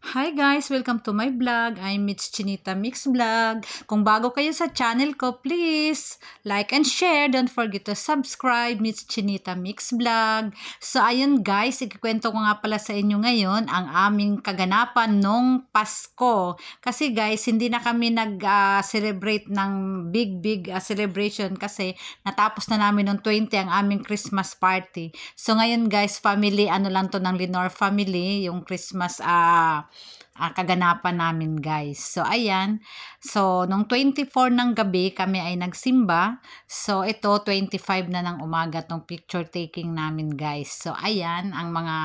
Hi guys! Welcome to my vlog. I'm Mitch Chinita Mix Vlog. Kung bago kayo sa channel ko, please like and share. Don't forget to subscribe, Mitch Chinita Mix Vlog. So ayun guys, ikikwento ko nga pala sa inyo ngayon ang aming kaganapan nung Pasko. Kasi guys, hindi na kami nag-celebrate ng big celebration kasi natapos na namin nung 20 ang aming Christmas party. So ngayon guys, family, ano lang to ng Lenore family, yung Christmas kaganapan namin guys. So ayan, so nung 24 ng gabi kami ay nagsimba. So ito 25 na ng umaga tong picture taking namin guys. So ayan ang mga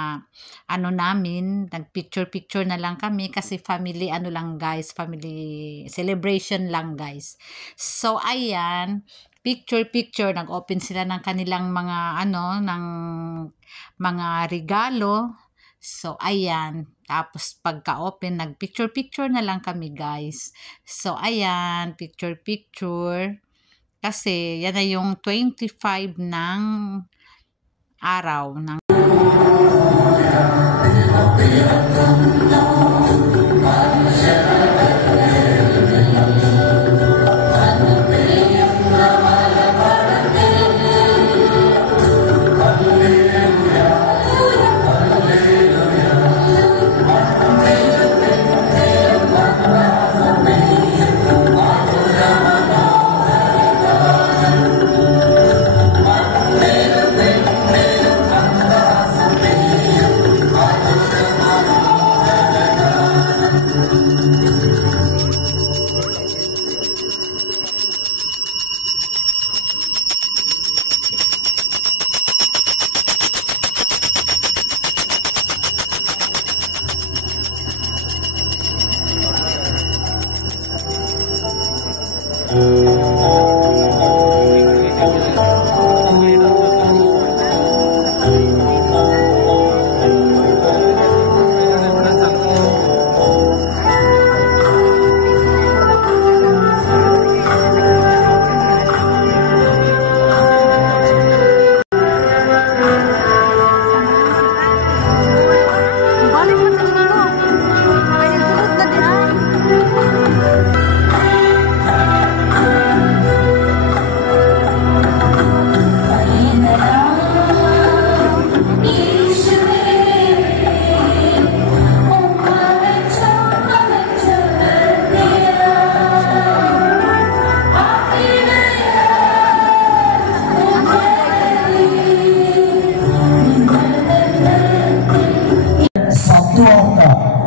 ano namin, nag-picture na lang kami kasi family ano lang guys, family celebration lang guys. So ayan, picture nag-open sila ng kanilang mga ano ng mga regalo. So ayan, tapos pagka-open nag-picture na lang kami guys. So ayan, picture kasi yan na yung 25 ng araw ng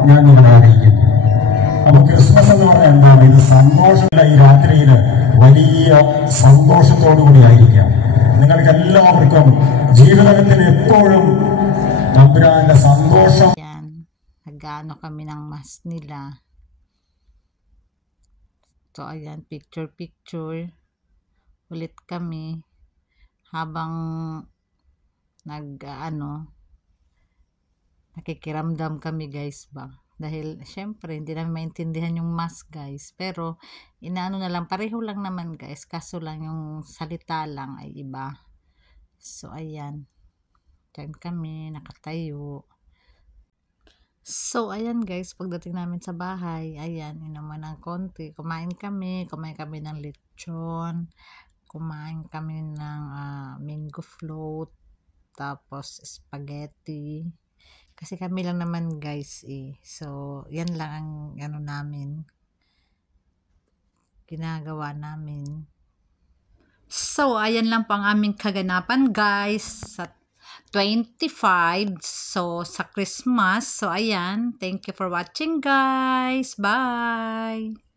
ഞാൻ നിങ്ങളെ അറിയിക്കുന്നു. അപ്പൊ ക്രിസ്മസ് എന്ന് പറഞ്ഞാൽ എന്താണ്? ഇത് സന്തോഷമുള്ള ഈ രാത്രിയിൽ വലിയ സന്തോഷത്തോടു കൂടി ആയിരിക്കാം. നിങ്ങൾക്ക് എല്ലാവർക്കും ജീവിതത്തിൽ എപ്പോഴും തമ്പുരാന്റെ സന്തോഷം. Nag-ano kami ng mas nila. So ayan, picture ulit kami habang nakikiramdam kami guys ba. Dahil syempre hindi namin maintindihan yung mask guys. Pero inaano na lang, pareho lang naman guys. Kaso lang yung salita lang ay iba. So ayan. Diyan kami nakatayo. So ayan guys, pagdating namin sa bahay, ayan, inuman ng konti. Kumain kami ng lechon. Kumain kami ng mango float. Tapos spaghetti. Kasi kami lang naman guys eh. So, yan lang ang ano namin. Ginagawa namin. So, ayan lang po ang aming kaganapan guys. Sa 25. So, sa Christmas. So, ayan. Thank you for watching guys. Bye!